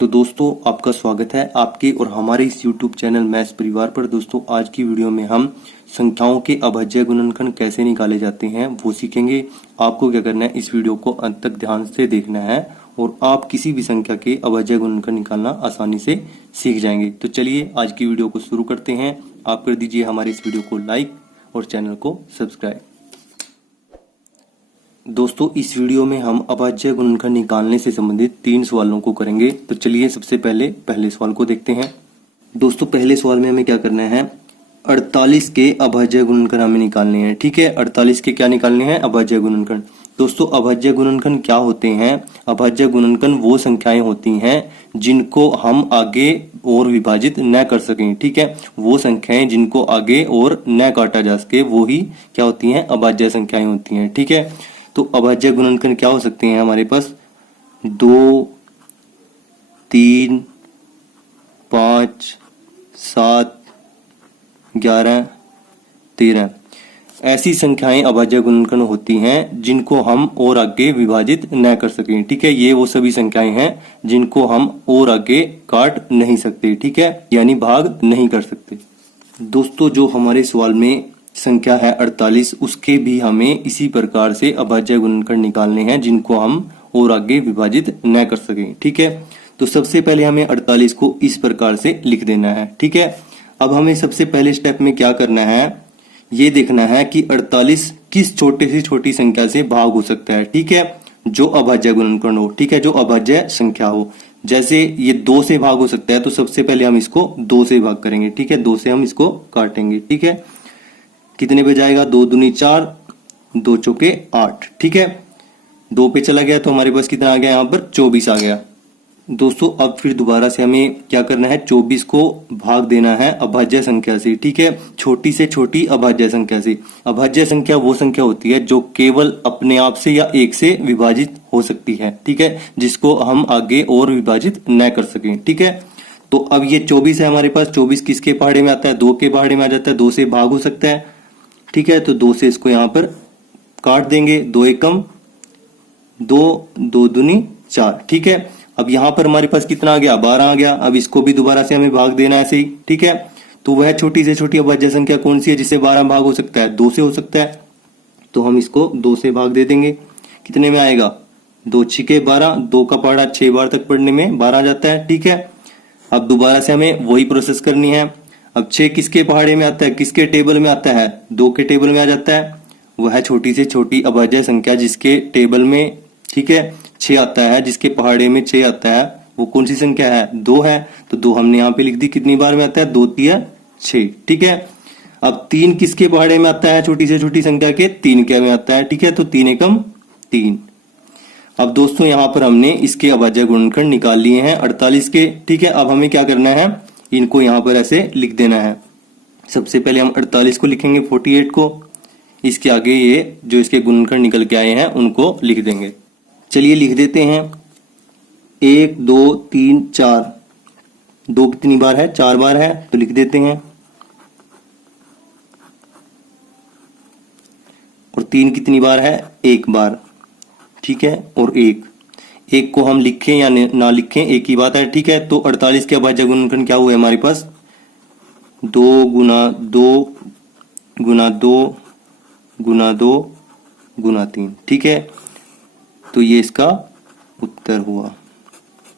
तो दोस्तों आपका स्वागत है आपके और हमारे इस YouTube चैनल मैथ्स परिवार पर। दोस्तों आज की वीडियो में हम संख्याओं के अभाज्य गुणनखंड कैसे निकाले जाते हैं वो सीखेंगे। आपको क्या करना है, इस वीडियो को अंत तक ध्यान से देखना है और आप किसी भी संख्या के अभाज्य गुणनखंड निकालना आसानी से सीख जाएंगे। तो चलिए आज की वीडियो को शुरू करते हैं। आप कर दीजिए हमारे इस वीडियो को लाइक और चैनल को सब्सक्राइब। दोस्तों इस वीडियो में हम अभाज्य गुणनखंड निकालने से संबंधित 3 सवालों को करेंगे। तो चलिए सबसे पहले सवाल को देखते हैं। दोस्तों पहले सवाल में हमें क्या करना है, 48 के अभाज्य गुणनखंड हमें निकालने हैं। ठीक है, 48 के क्या निकालने हैं, अभाज्य गुणनखंड। दोस्तों अभाज्य गुणनखंड क्या होते हैं, अभाज्य गुणनखंड वो संख्याएं होती हैं जिनको हम आगे और विभाजित न कर सकें। ठीक है, वो संख्याएं जिनको आगे और न काटा जा सके वो ही क्या होती हैं, अभाज्य संख्याएं होती हैं। ठीक है, तो अभाज्य गुणनखंड क्या हो सकते हैं हमारे पास, 2, 3, 5, 7, 11, 13 ऐसी संख्याएं अभाज्य गुणनखंड होती हैं जिनको हम और आगे विभाजित न कर सकें। ठीक है, ये वो सभी संख्याएं हैं जिनको हम और आगे काट नहीं सकते। ठीक है, यानी भाग नहीं कर सकते। दोस्तों जो हमारे सवाल में संख्या है 48, उसके भी हमें इसी प्रकार से अभाज्य गुणनखंड निकालने हैं जिनको हम और आगे विभाजित न कर सकें। ठीक है, तो सबसे पहले हमें 48 को इस प्रकार से लिख देना है। ठीक है, अब हमें सबसे पहले स्टेप में क्या करना है, ये देखना है कि 48 किस छोटे से छोटी संख्या से भाग हो सकता है। ठीक है, जो अभाज्य गुणनखंड हो। ठीक है, जो अभाज्य संख्या हो। जैसे ये 2 से भाग हो सकता है तो सबसे पहले हम इसको 2 से भाग करेंगे। ठीक है, 2 से हम इसको काटेंगे। ठीक है, कितने पे जाएगा, 2 दूनी 4, 2 चौके 8। ठीक है, 2 पे चला गया तो हमारे पास कितना आ गया, यहाँ पर 24 आ गया। दोस्तों अब फिर दोबारा से हमें क्या करना है, 24 को भाग देना है अभाज्य संख्या से। ठीक है, छोटी से छोटी अभाज्य संख्या से। अभाज्य संख्या वो संख्या होती है जो केवल अपने आप से या 1 से विभाजित हो सकती है। ठीक है, जिसको हम आगे और विभाजित न कर सकें। ठीक है, तो अब ये 24 है हमारे पास। 24 किसके पहाड़े में आता है, 2 के पहाड़े में आ जाता है। 2 से भाग हो सकता है। ठीक है, तो 2 से इसको यहां पर काट देंगे। 2 एकम 2, 2 दूनी 4। ठीक है, अब यहां पर हमारे पास कितना आ गया, 12 आ गया। अब इसको भी दोबारा से हमें भाग देना है ऐसे ही। ठीक है, तो वह छोटी से छोटी अभाज्य संख्या कौन सी है जिससे 12 भाग हो सकता है, 2 से हो सकता है। तो हम इसको 2 से भाग दे देंगे। कितने में आएगा, 2 छिके 12, 2 का पहाड़ा 6 बार तक पढ़ने में 12 आ जाता है। ठीक है, अब दोबारा से हमें वही प्रोसेस करनी है। अब 6 किसके पहाड़े में आता है, किसके टेबल में आता है, 2 के टेबल में आ जाता है। वह छोटी से छोटी अभाज्य संख्या जिसके टेबल में, ठीक है, 6 आता है, जिसके पहाड़े में 6 आता है, वो कौन सी संख्या है, 2 है। तो 2 हमने यहाँ पे लिख दी। कितनी बार में आता है, 2 तिया 6। ठीक है, अब 3 किसके पहाड़े में आता है, छोटी से छोटी संख्या के 3 के में आता है। ठीक है, तो 3 एकम 3। अब दोस्तों यहाँ पर हमने इसके अभाज्य गुणनखंड निकाल लिए हैं 48 के। ठीक है, अब हमें क्या करना है, इनको यहाँ पर ऐसे लिख देना है। सबसे पहले हम 48 को लिखेंगे, 48 को, इसके आगे ये जो इसके गुणनखंड निकल के आए हैं उनको लिख देंगे। चलिए लिख देते हैं। 1, 2, 3, 4। 2 कितनी बार है, 4 बार है, तो लिख देते हैं। और 3 कितनी बार है, 1 बार। ठीक है, और 1 को हम लिखें या ना लिखें एक ही बात है। ठीक है, तो 48 के अभाज्य गुणनखंड क्या हुआ हमारे पास, 2 गुना 2 गुना 2 गुना 2 गुना 3। ठीक है, तो ये इसका उत्तर हुआ।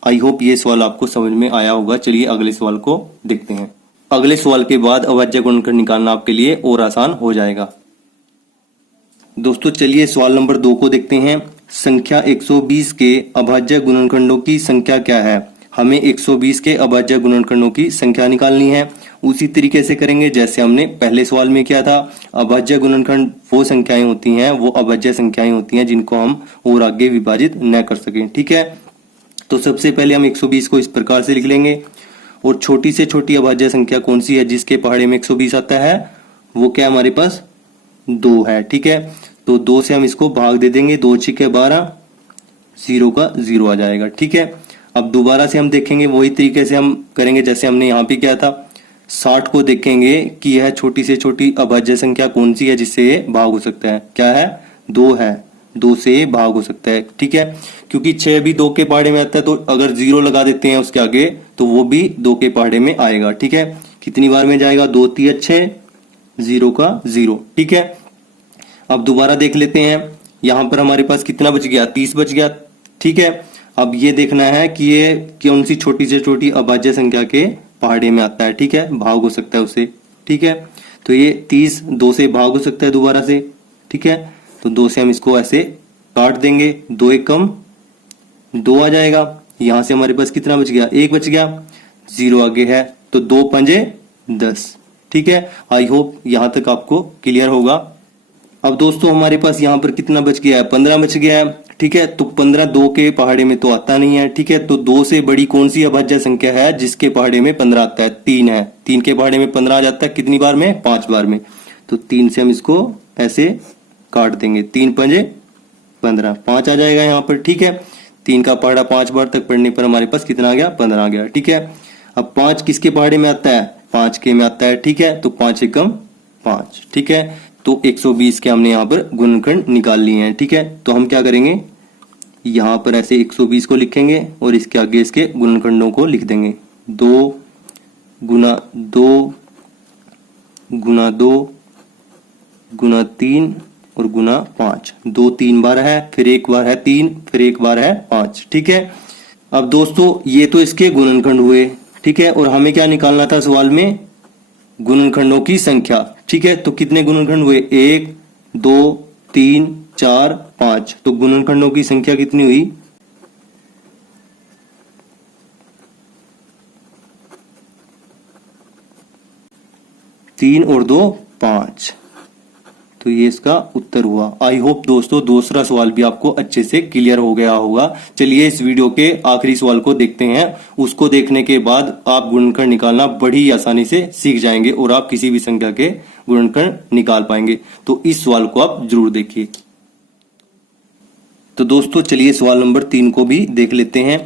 आई होप ये सवाल आपको समझ में आया होगा। चलिए अगले सवाल को देखते हैं। अगले सवाल के बाद अभाज्य गुणनखंड निकालना आपके लिए और आसान हो जाएगा। दोस्तों चलिए सवाल नंबर 2 को देखते हैं। संख्या 120 के अभाज्य गुणनखंडों की संख्या क्या है। हमें 120 के अभाज्य गुणनखंडों की संख्या निकालनी है। उसी तरीके से करेंगे जैसे हमने पहले सवाल में किया था। अभाज्य गुणनखंड वो संख्याएं होती हैं, वो अभाज्य संख्याएं होती हैं जिनको हम और आगे विभाजित न कर सकें। ठीक है, तो सबसे पहले हम 120 को इस प्रकार से लिख लेंगे। और छोटी से छोटी अभाज्य संख्या कौन सी है जिसके पहाड़े में 120 आता है, वो क्या हमारे पास 2 है। ठीक है, तो 2 से हम इसको भाग दे देंगे। 2 छिके 12, 0 का 0 आ जाएगा। ठीक है, अब दोबारा से हम देखेंगे, वही तरीके से हम करेंगे जैसे हमने यहाँ पे किया था। 60 को देखेंगे कि यह छोटी से छोटी अभाज्य संख्या कौन सी है जिससे ये भाग हो सकता है। क्या है, 2 है, 2 से भाग हो सकता है। ठीक है, क्योंकि 6 भी 2 के पहाड़े में आता है, तो अगर 0 लगा देते हैं उसके आगे तो वो भी 2 के पहाड़े में आएगा। ठीक है, कितनी बार में जाएगा? 2 3 6, 0 का 0। ठीक है, अब दोबारा देख लेते हैं। यहां पर हमारे पास कितना बच गया? 30 बच गया। ठीक है, अब ये देखना है कि ये कौन सी छोटी से छोटी अभाज्य संख्या के पहाड़े में आता है। ठीक है, भाग हो सकता है उससे। ठीक है, तो ये 30 2 से भाग हो सकता है दोबारा से। ठीक है, तो 2 से हम इसको ऐसे काट देंगे, 2 1 कम 2 आ जाएगा। यहां से हमारे पास कितना बच गया? 1 बच गया, 0 आगे है, तो 2 5 10। ठीक है, आई होप यहां तक आपको क्लियर होगा। अब दोस्तों हमारे पास यहां पर कितना बच गया है? 15 बच गया है। ठीक है, तो 15 2 के पहाड़े में तो आता नहीं है। ठीक है, तो 2 से बड़ी कौन सी अभाज्य संख्या है जिसके पहाड़े में 15 आता है? 3 है। 3 के पहाड़े में 15 आ जाता है, कितनी बार में? 5 बार में। तो 3 से हम इसको ऐसे काट देंगे, 3 5 15, 5 आ जाएगा यहाँ पर। ठीक है, 3 का पहाड़ा 5 बार तक पढ़ने पर हमारे पास कितना आ गया? 15 आ गया। ठीक है, अब 5 किसके पहाड़े में आता है? 5 के में आता है। ठीक है, तो 5 एकम 5। ठीक है, तो 120 के हमने यहाँ पर गुणनखंड निकाल लिए हैं। ठीक है, तो हम क्या करेंगे? यहाँ पर ऐसे 120 को लिखेंगे और इसके आगे इसके गुणनखंडों को लिख देंगे। 2 गुना 2 गुना 2 गुना 3 और गुना 5। 2 3 बार है, फिर एक बार है 3, फिर एक बार है 5। ठीक है, अब दोस्तों ये तो इसके गुणनखंड हुए। ठीक है, और हमें क्या निकालना था सवाल में? गुणनखंडों की संख्या। ठीक है, तो कितने गुणनखंड हुए? 1 2 3 4 5। तो गुणनखंडों की संख्या कितनी हुई? 3 और 2 5। तो ये इसका उत्तर हुआ। आई होप दोस्तों दूसरा सवाल भी आपको अच्छे से क्लियर हो गया होगा। चलिए इस वीडियो के आखिरी सवाल को देखते हैं। उसको देखने के बाद आप गुणनखंड निकालना बड़ी आसानी से सीख जाएंगे और आप किसी भी संख्या के गुणनखंड निकाल पाएंगे। तो इस सवाल को आप जरूर देखिए। तो दोस्तों चलिए सवाल नंबर 3 को भी देख लेते हैं।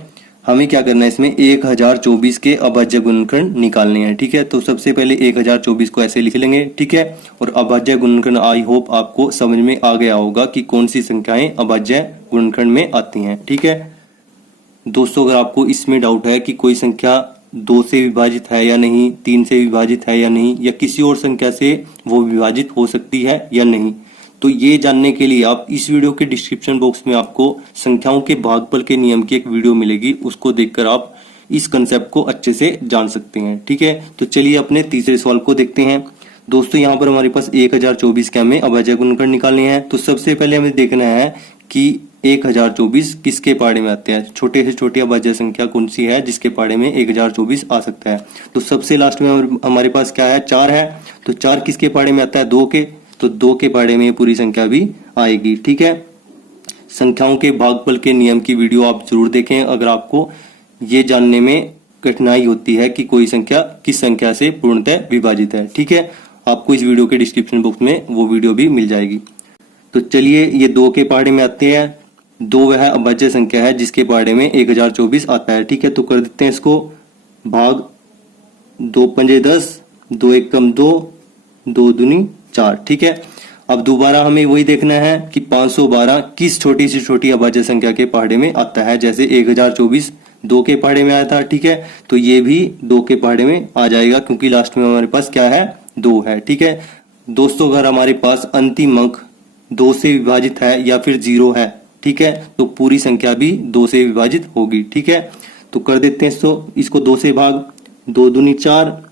हमें क्या करना है? इसमें 1024 के अभाज्य गुणनखंड निकालने हैं। ठीक है, तो सबसे पहले 1024 को ऐसे लिख लेंगे। ठीक है, और अभाज्य गुणनखंड आई होप आपको समझ में आ गया होगा कि कौन सी संख्याएं अभाज्य गुणनखंड में आती हैं। ठीक है दोस्तों, अगर आपको इसमें डाउट है कि कोई संख्या 2 से विभाजित है या नहीं, 3 से विभाजित है या नहीं, या किसी और संख्या से वो विभाजित हो सकती है या नहीं, तो ये जानने के लिए आप इस वीडियो के डिस्क्रिप्शन बॉक्स में आपको संख्याओं के भागफल के नियम की एक वीडियो मिलेगी। उसको देखकर आप इस कंसेप्ट को अच्छे से जान सकते हैं। ठीक है, तो चलिए अपने तीसरे सवाल को देखते हैं। दोस्तों यहाँ पर हमारे पास 1024 के हमें अभाज्य गुणनखंड निकालने हैं। तो सबसे पहले हमें देखना है कि 1024 किसके पहाड़े में आते हैं। छोटे से छोटी अभाज्य संख्या कौन सी है जिसके पहाड़े में 1024 आ सकता है। तो सबसे लास्ट में हमारे पास क्या है? 4 है। तो 4 किसके पहाड़े में आता है? 2 के। तो 2 के पहाड़े में पूरी संख्या भी आएगी। ठीक है, संख्याओं के भागफल के नियम की वीडियो आप जरूर देखें अगर आपको ये जानने में कठिनाई होती है कि कोई संख्या किस संख्या से पूर्णतः विभाजित है। ठीक है, आपको इस वीडियो के डिस्क्रिप्शन बॉक्स में वो वीडियो भी मिल जाएगी। तो चलिए ये 2 के पहाड़े में आते हैं। 2 वह अभाज्य संख्या है जिसके पहाड़े में 1024 आता है। ठीक है, तो कर देते हैं इसको भाग। 2 5 10, 2 1 कम 2, 2 दूनी 4। ठीक है, अब दोबारा हमें वही देखना है कि 512 किस छोटी से छोटी अभाज्य संख्या के पहाड़े में आता है। जैसे 1024 2 के पहाड़े में आया था। ठीक है, तो ये भी 2 के पहाड़े में आ जाएगा क्योंकि लास्ट में हमारे पास क्या है? 2 है। ठीक है दोस्तों, अगर हमारे पास अंतिम अंक 2 से विभाजित है या फिर 0 है, ठीक है, तो पूरी संख्या भी 2 से विभाजित होगी। ठीक है, तो कर देते हैं इसको 2 से भाग। 2 दूनी 4,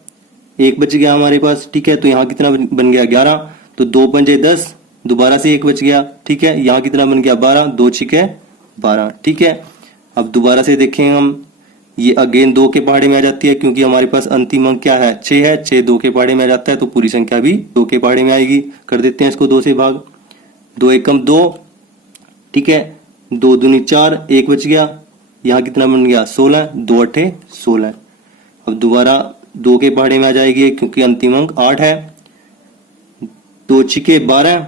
1 बच गया हमारे पास। ठीक है, तो यहाँ कितना बन गया? 11। तो 2 5 10, दोबारा से 1 बच गया। ठीक है, यहाँ कितना बन गया? 12। 2 6 12। ठीक है, अब दोबारा से देखें हम, ये अगेन 2 के पहाड़े में आ जाती है क्योंकि हमारे पास अंतिम अंक क्या है? 6 है। 6 2 के पहाड़े में आ जाता है तो पूरी संख्या भी 2 के पहाड़े में आएगी। कर देते हैं इसको 2 से भाग। 2 1 2। ठीक है, 2 दूनी 4, 1 बच गया। यहाँ कितना बन गया? 16। 2 8 16। अब दोबारा 2 के पहाड़े में आ जाएगी क्योंकि अंतिम अंक 8 है। 2 6 12,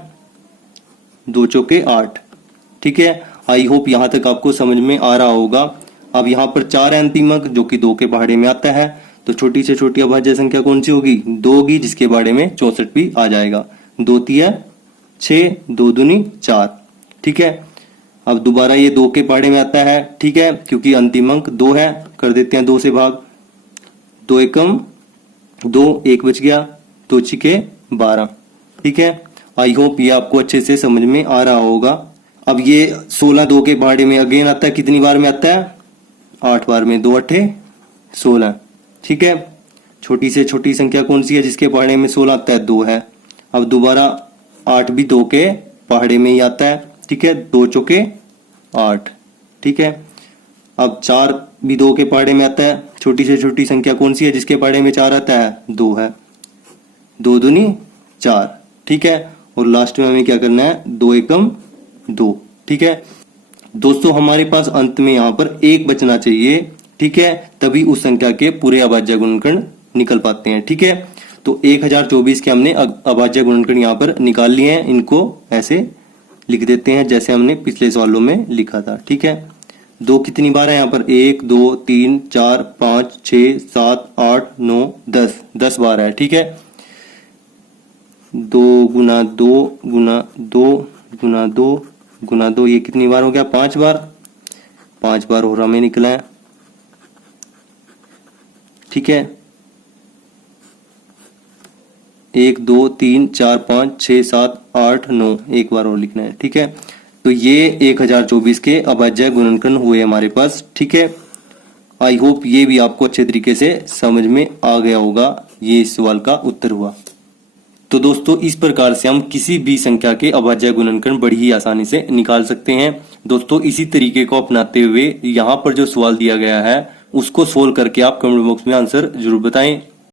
2 चौके 8। ठीक है, आई होप यहाँ तक आपको समझ में आ रहा होगा। अब यहाँ पर 4 है अंतिम अंक जो कि 2 के पहाड़े में आता है। तो छोटी से छोटी अभाज्य संख्या कौन सी होगी? 2 होगी जिसके पहाड़े में 64 भी आ जाएगा। 2 3 6, 2 दूनी 4। ठीक है, अब दोबारा ये 2 के पहाड़े में आता है, ठीक है, क्योंकि अंतिम अंक 2 है, कर देते हैं 2 से भाग। 2 एकम 2, 1 बच गया, 2 छिके 12, ठीक है। आई होप ये आपको अच्छे से समझ में आ रहा होगा। अब ये 16 2 के पहाड़े में अगेन आता है, कितनी बार में आता है? 8 बार में, 2 8 16, ठीक है। छोटी से छोटी संख्या कौन सी है जिसके पहाड़े में 16 आता है? 2 है। अब दोबारा 8 भी 2 के पहाड़े में ही आता है, ठीक है, 2 चौके 8, ठीक है। अब 4 भी 2 के पहाड़े में आता है, छोटी से छोटी संख्या कौन सी है जिसके पहाड़े में 4 आता है? 2 है, 2 दूनी 4, ठीक है। और लास्ट में हमें क्या करना है? 2 एकम 2, ठीक है। दोस्तों हमारे पास अंत में यहाँ पर 1 बचना चाहिए, ठीक है, तभी उस संख्या के पूरे अभाज्य गुणनखंड निकल पाते हैं, ठीक है। तो 1024 के हमने अभाज्य गुणनखंड यहाँ पर निकाल लिए हैं, इनको ऐसे लिख देते हैं जैसे हमने पिछले सवालों में लिखा था, ठीक है। 2 कितनी बार है यहाँ पर? 1 2 3 4 5 6 7 8 9 10, 10 बार है, ठीक है। 2 गुना 2 गुना 2 गुना 2 गुना 2, ये कितनी बार हो गया? 5 बार, 5 बार और हमें निकला है, ठीक है। 1 2 3 4 5 6 7 8 9, एक बार और लिखना है, ठीक है। तो ये 1024 के अभाज्य गुणनखंड हुए हमारे पास, ठीक है। आई होप ये भी आपको अच्छे तरीके से समझ में आ गया होगा, ये इस सवाल का उत्तर हुआ। तो दोस्तों इस प्रकार से हम किसी भी संख्या के अभाज्य गुणनखंड बड़ी ही आसानी से निकाल सकते हैं। दोस्तों इसी तरीके को अपनाते हुए यहाँ पर जो सवाल दिया गया है उसको सोल्व करके आप कमेंट बॉक्स में आंसर जरूर बताएं।